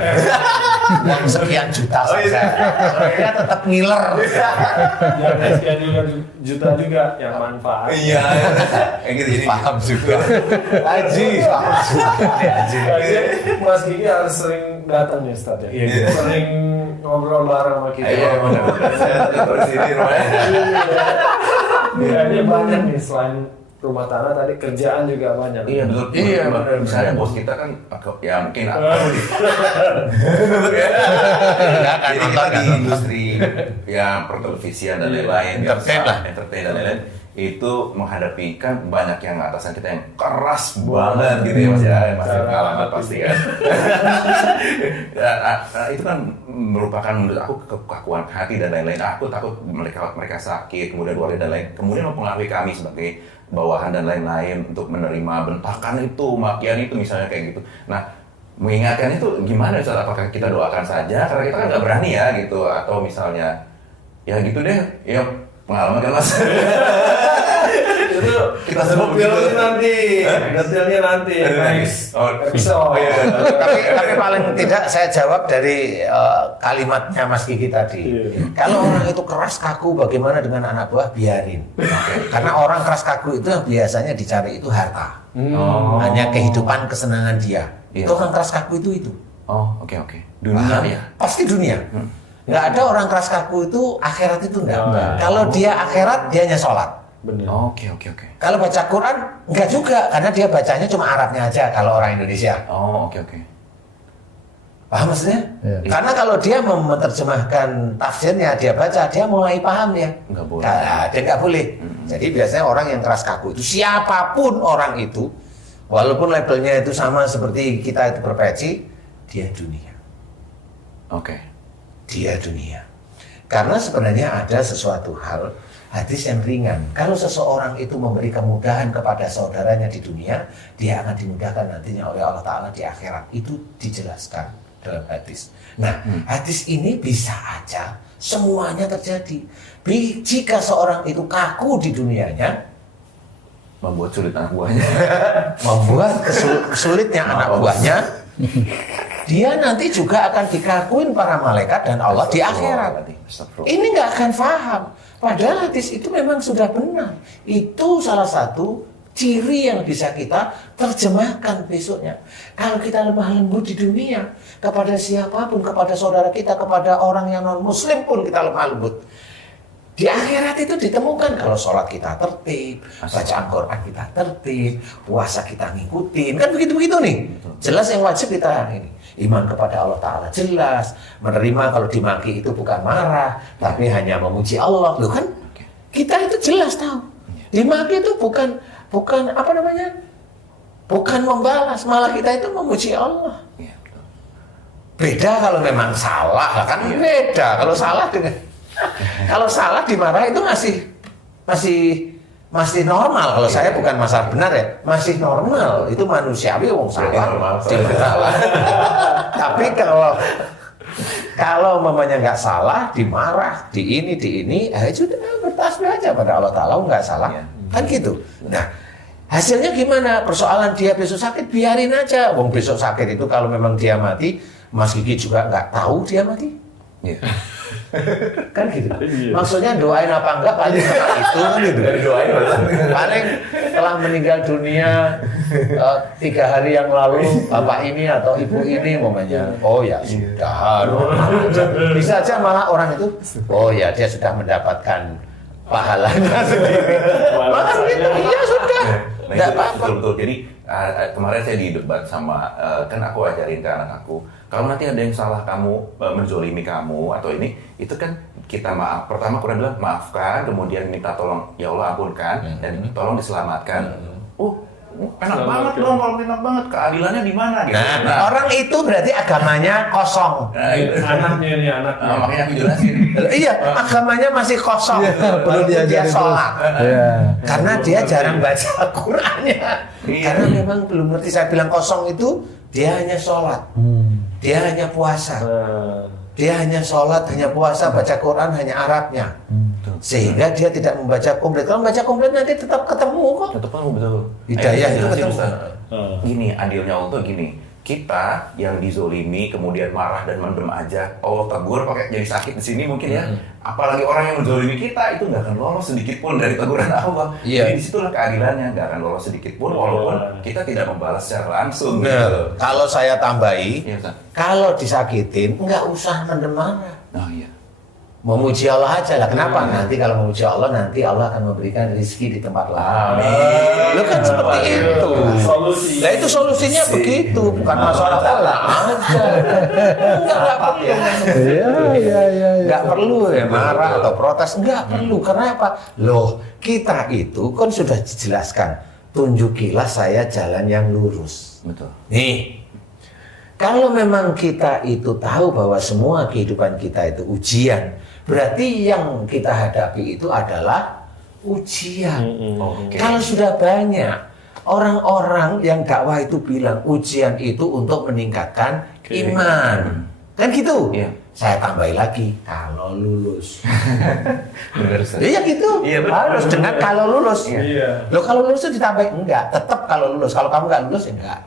Yang sekian juta saja. Mereka tetap ngiler. Yang sekian juta juga yang manfaat. Iya. Kayak gitu jadi Paham juga. Haji. Mas Gigi harus sering datang nih Ustaz ya. Iya. Sering ngobrol bareng sama kita. Iya benar-benar. Saya terus di rumahnya. Kayaknya banyak nih selain rumah tangga tadi kerjaan juga banyak. Iya betul. Iya benar. Misalnya bos kita kan ya mungkin aku jadi kita di industri ya pertelevisian dan lain-lain, entertain dan lain-lain, itu menghadapi kan banyak yang atasan kita yang keras banget gitu ya Mas ya, masih pengalaman pasti kan. Itu kan merupakan menurut aku kekakuan hati dan lain-lain. Aku takut mereka sakit, kemudian keluarga dan lain, kemudian mempengaruhi kami sebagai bawahan dan lain-lain untuk menerima bentakan itu, makian itu misalnya kayak gitu. Nah, mengingatkan itu gimana Ustaz? Apakah kita doakan saja karena kita kan nggak berani ya gitu, atau misalnya ya gitu deh, ya pengalaman kan Mas. Itu kita semua Detailnya nanti, detailnya nanti. Next episode. Tapi paling tidak saya jawab dari kalimatnya Mas Kiki tadi. Kalau orang itu keras kaku, bagaimana dengan anak buah? Biarin. Karena orang keras kaku itu yang biasanya dicari itu harta. Hanya kehidupan, kesenangan dia. Iya. Itu orang keras kaku itu. Oh, oke. Dunia ya. Pasti dunia. Nggak ada orang keras kaku itu akhirat itu enggak. Kalau dia akhirat, dia hanya sholat. Benar. Oke. Kalau baca Quran, enggak juga. Karena dia bacanya cuma Arabnya aja kalau orang Indonesia. Oh, oke. Paham maksudnya? Iya. Karena kalau dia menerjemahkan tafsirnya, dia baca, dia mulai paham ya. Nggak boleh. Nah, dia nggak boleh. Jadi biasanya orang yang keras kaku itu, siapapun orang itu, walaupun labelnya itu sama seperti kita itu berpeci, dia dunia. Oke. Dia dunia. Karena sebenarnya ada sesuatu hal, hadis yang ringan. Kalau seseorang itu memberi kemudahan kepada saudaranya di dunia, dia akan dimudahkan nantinya oleh Allah Ta'ala di akhirat. Itu dijelaskan dalam hadis. Nah, hadis ini bisa aja semuanya terjadi. Jika seorang itu kaku di dunianya, Membuat sulit anak buahnya. membuat sulitnya anak buahnya, dia nanti juga akan dikakuin para malaikat dan Allah di akhirat. Ini nggak akan paham. Padahal hadis itu memang sudah benar. Itu salah satu ciri yang bisa kita terjemahkan besoknya. Kalau kita lemah lembut di dunia, kepada siapapun, kepada saudara kita, kepada orang yang non-muslim pun kita lemah lembut. Di akhirat itu ditemukan kalau sholat kita tertib, bacaan Quran kita tertib, puasa kita ngikutin, kan begitu-begitu nih. Jelas yang wajib kita ini. Iman kepada Allah Ta'ala jelas, menerima kalau dimaki itu bukan marah, tapi hanya memuji Allah. Loh kan, kita itu jelas tahu. Dimaki itu bukan apa namanya? Bukan membalas, malah kita itu memuji Allah. Beda kalau memang salah, kan beda. Kalau salah dengan kalau salah dimarah itu masih normal. Kalau saya bukan masalah benar ya, masih normal. Itu manusiawi, wong salah, salah. Tapi kalau mamanya nggak salah, dimarah, di ini, sudah bertasbih aja pada Allah Ta'ala, nggak salah, kan gitu. Nah, hasilnya gimana? Persoalan dia besok sakit, biarin aja. Wong besok sakit itu kalau memang dia mati, Mas Kiki juga nggak tahu dia mati. Kan gitu. Maksudnya doain apa enggak paling sama itu kan gitu. Doain paling telah meninggal dunia 3 hari yang lalu bapak ini atau ibu ini momennya. Oh ya sudah. Bisa aja malah orang itu oh ya dia sudah mendapatkan pahalanya sendiri. Maka gitu ya sudah. Enggak apa-apa. Betul. Jadi kemarin saya di debat sama kan aku ajarin ke anak aku, kalau nanti ada yang salah kamu, menzolimi kamu atau ini, itu kan kita maaf. Pertama Quran bilang maafkan, kemudian minta tolong, ya Allah ampunkan, dan tolong diselamatkan. Enak banget dong, kalau enak banget, keadilannya di mana gitu. Nah, orang itu berarti agamanya kosong. Anaknya ini anaknya. Makanya aku jelasin. Iya, agamanya masih kosong. Perlu dia sholat. Karena dia jarang baca Qurannya. Karena memang belum ngerti. Saya bilang kosong itu dia hanya sholat, dia hanya puasa, dia hanya sholat, hanya puasa, baca Quran hanya Arabnya. Sehingga dia tidak membaca komplit. Kalau membaca komplit nanti tetap ketemu kok. Tetap ketemu, betul. Hidayah itu ketemu. Gini, adilnya Allah tuh gini. Kita yang dizolimi kemudian marah dan mendem aja, Allah tegur pakai jadi sakit di sini mungkin ya. Apalagi orang yang menzolimi kita itu nggak akan lolos sedikit pun dari teguran Allah. Iya. Jadi disitulah keadilannya, nggak akan lolos sedikit pun walaupun kita tidak membalas secara langsung. Nah, kalau saya tambahi, Iya, Ustaz. kalau disakitin nggak usah mendem marah. Oh iya. Memuji Allah aja lah. Kenapa? Nanti kalau memuji Allah, nanti Allah akan memberikan rezeki di tempat lain. Lo kan seperti itu. Solusi. Nah itu solusinya begitu, bukan masalah Allah aja. Nggak perlu. Nggak perlu ya marah atau protes. Nggak perlu. Karena apa? Loh, kita itu kan sudah dijelaskan. Tunjukilah saya jalan yang lurus. Betul. Nih. Kalau memang kita itu tahu bahwa semua kehidupan kita itu ujian, berarti yang kita hadapi itu adalah ujian. Kalau sudah banyak orang-orang yang dakwah itu bilang ujian itu untuk meningkatkan iman, kan gitu. Saya tambahi lagi, kalau lulus. Benar, Ustaz. Iya gitu. Iya, benar. Harus dengan kalau lulus. Iya. Loh kalau lulus itu ditambahin? Enggak, tetap kalau lulus. Kalau kamu nggak lulus, ya enggak.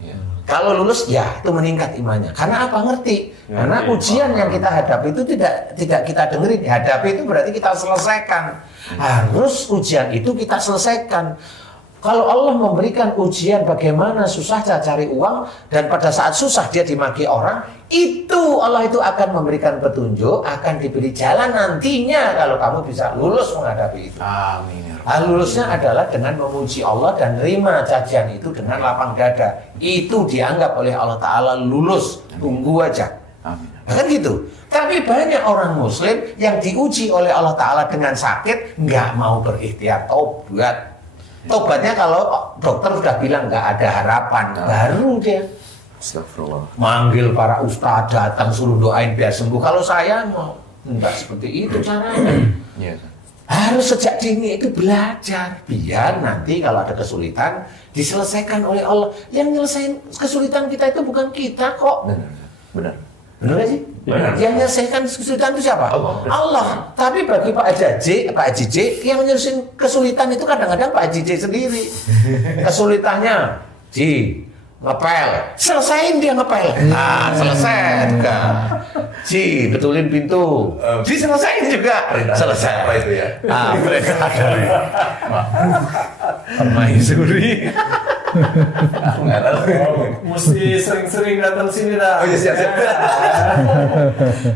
Iya. Kalau lulus, ya itu meningkat imannya. Karena apa? Ngerti. Karena ujian yang kita hadapi itu tidak kita dengerin. Hadapi itu berarti kita selesaikan. Harus ujian itu kita selesaikan. Kalau Allah memberikan ujian bagaimana susahnya cari uang dan pada saat susah dia dimaki orang, itu Allah itu akan memberikan petunjuk, akan diberi jalan nantinya kalau kamu bisa lulus menghadapi itu. Amin. Ya Rabbal Hal lulusnya adalah dengan memuji Allah dan terima cacian itu dengan lapang dada. Itu dianggap oleh Allah Ta'ala lulus, tunggu aja. Amin. Kan gitu. Tapi banyak orang muslim yang diuji oleh Allah Ta'ala dengan sakit, nggak mau berikhtiar tobat. Tobatnya kalau dokter sudah bilang nggak ada harapan, baru dia Astagfirullah. manggil para ustadz datang suruh doain biar sembuh. Kalau saya mau nggak seperti itu caranya. Iya, Ustaz. Harus sejak dini itu belajar biar nanti kalau ada kesulitan diselesaikan oleh Allah. Yang nyelesain kesulitan kita itu bukan kita kok. Benar, Ustaz. Benar. Benar gak sih? Benar. Yang menyelesaikan kesulitan itu siapa? Allah. Tapi bagi Pak Haji J, yang menyelesaikan kesulitan itu kadang-kadang Pak Haji J sendiri. Kesulitannya, ngepel. Selesain dia ngepel. Nah, selesai juga. Betulin pintu. Diselesain juga. Selesai. Apa itu ya? Mereka dari Maisuri. Aku nggak tahu. Mesti sering-sering datang sini dah. Oh iya, siap.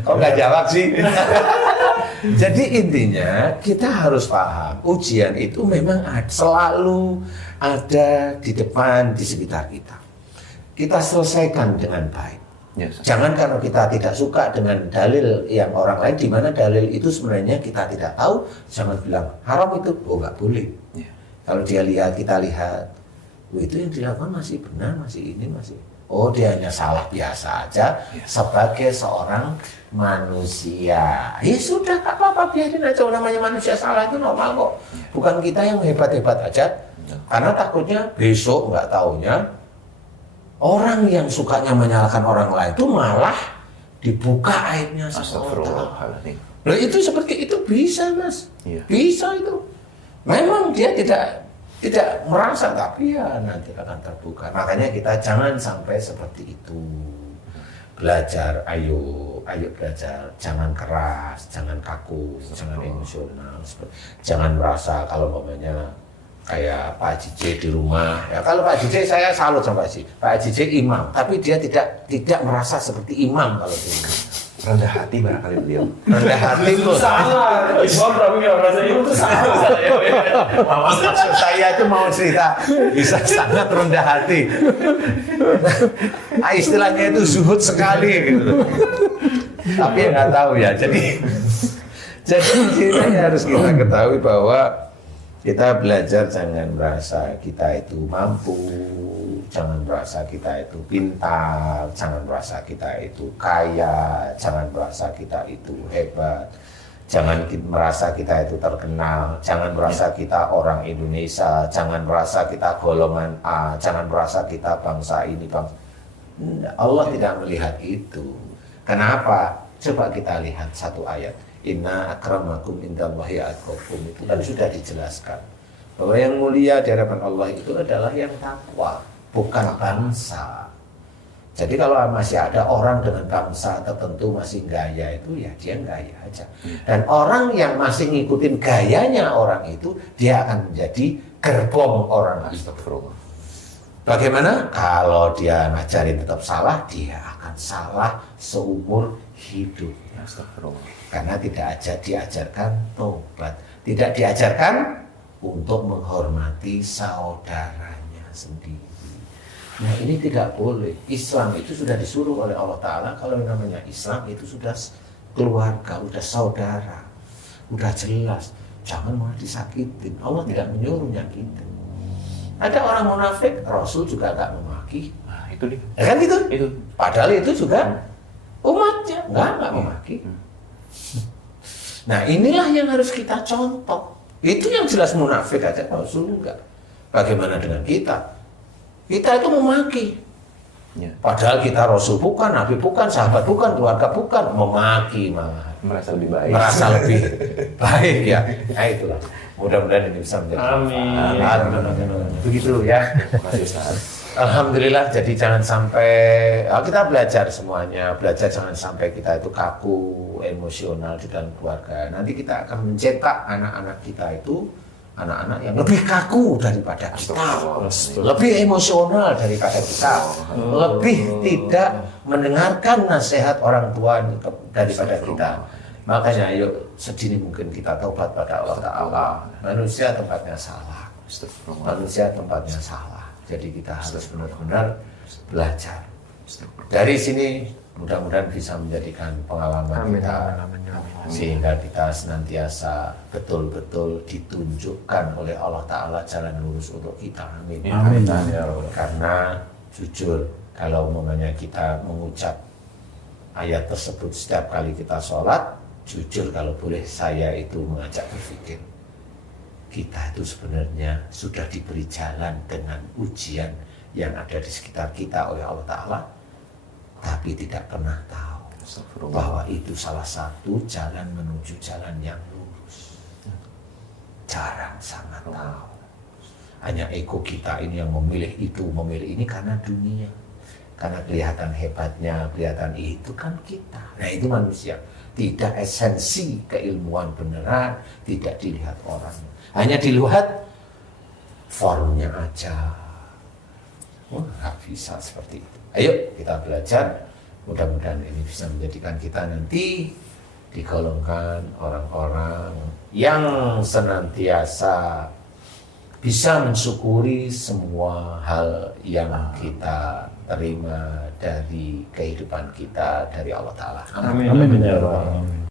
Kok nggak jawab sih? Jadi intinya kita harus paham ujian itu memang selalu ada di depan, di sekitar kita. Kita selesaikan dengan baik. Ya, Ustaz. Jangan karena kita tidak suka dengan dalil yang orang lain, di mana dalil itu sebenarnya kita tidak tahu, jangan bilang haram itu, oh nggak boleh. Ya. Kalau dia lihat, kita lihat, oh, itu yang dilakukan masih benar, masih ini, masih. Oh, dia hanya salah biasa aja sebagai seorang manusia. Ya sudah, tak apa-apa, biarin aja. Namanya manusia salah itu normal kok. Bukan kita yang hebat-hebat aja. Karena takutnya besok nggak taunya orang yang sukanya menyalahkan orang lain itu malah dibuka aibnya seseorang. Astagfirullahaladzim. Nah, itu seperti itu bisa, Mas. Iya. Bisa itu. Memang dia tidak merasa, tapi ya nanti akan terbuka. Makanya kita jangan sampai seperti itu. Belajar, ayo belajar. Jangan keras, jangan kaku, jangan emosional. Jangan merasa kalau momennya kayak Pak Haji J di rumah. Ya kalau Pak Haji J saya salut sama Pak Haji. Pak Haji J imam, tapi dia tidak merasa seperti imam kalau di rumah. Rendah hati barangkali beliau. Rendah hati itu Salah. Imam tapi nggak merasa itu salah. maksud saya itu mau cerita bisa sangat rendah hati. Istilahnya itu zuhud sekali gitu. Tapi ya nggak tahu ya. Jadi ini harus kita ketahui bahwa kita belajar jangan merasa kita itu mampu, jangan merasa kita itu pintar, jangan merasa kita itu kaya, jangan merasa kita itu hebat, jangan merasa kita itu terkenal, jangan merasa kita orang Indonesia, jangan merasa kita golongan A, jangan merasa kita bangsa ini, bangsa. Allah tidak melihat itu. Kenapa? Coba kita lihat satu ayat. Inna akramakum indallahi atqakum, itu kan sudah dijelaskan bahwa yang mulia di hadapan Allah itu adalah yang takwa, bukan bangsa. Jadi kalau masih ada orang dengan bangsa tertentu masih gaya itu, ya dia gaya aja. Dan orang yang masih ngikutin gayanya orang itu, dia akan menjadi gerbong orang itu. Bagaimana? Kalau dia ngajarin tetap salah, dia akan salah seumur hidup. Karena tidak diajarkan tobat, tidak diajarkan untuk menghormati saudaranya sendiri. Nah ini tidak boleh. Islam itu sudah disuruh oleh Allah Ta'ala. Kalau namanya Islam itu sudah keluarga, sudah saudara, sudah jelas. Jangan malah disakitin. Allah tidak menyuruh nyakitin. Ada orang munafik, Rasul juga gak memaki. Nah, itu dia. Ya kan gitu? Itu. Padahal itu juga umatnya nggak memaki. Nah inilah yang harus kita contoh. Itu yang jelas munafik aja, Rasul enggak. Bagaimana dengan kita? Kita itu memaki. Ya. Padahal kita Rasul bukan, Nabi bukan, sahabat bukan, keluarga bukan, memaki malah. Merasa lebih baik. Merasa lebih baik ya. Nah itulah. Mudah-mudahan ini bisa menjadi Amin. Begitu ya. Makasih Ustaz. Alhamdulillah, jadi jangan sampai kita belajar semuanya, belajar jangan sampai kita itu kaku, emosional di dalam keluarga. Nanti kita akan mencetak anak-anak kita itu anak-anak yang lebih kaku daripada kita, lebih emosional daripada kita, lebih tidak mendengarkan nasihat orang tua daripada kita. Makanya ayo sedini mungkin kita taubat pada Allah Ta'ala. Manusia tempatnya salah. Manusia tempatnya salah. Jadi kita harus benar-benar belajar. Dari sini mudah-mudahan bisa menjadikan pengalaman kita. Sehingga kita senantiasa betul-betul ditunjukkan oleh Allah Ta'ala jalan lurus untuk kita. Amin. Amin. Karena jujur kalau umpamanya kita mengucap ayat tersebut setiap kali kita sholat, jujur kalau boleh saya itu mengajak berpikir, kita itu sebenarnya sudah diberi jalan dengan ujian yang ada di sekitar kita oleh Allah Ta'ala, tapi tidak pernah tahu bahwa itu salah satu jalan menuju jalan yang lurus. Jarang sangat tahu. Hanya ego kita ini yang memilih itu, memilih ini karena dunia. Karena kelihatan hebatnya, kelihatan itu kan kita. Nah itu manusia. Tidak esensi keilmuan beneran, tidak dilihat orang. Hanya dilihat formnya aja. Nggak bisa seperti itu. Ayo kita belajar. Mudah-mudahan ini bisa menjadikan kita nanti digolongkan orang-orang yang senantiasa bisa mensyukuri semua hal yang kita terima dari kehidupan kita dari Allah Ta'ala. Amin. Amin.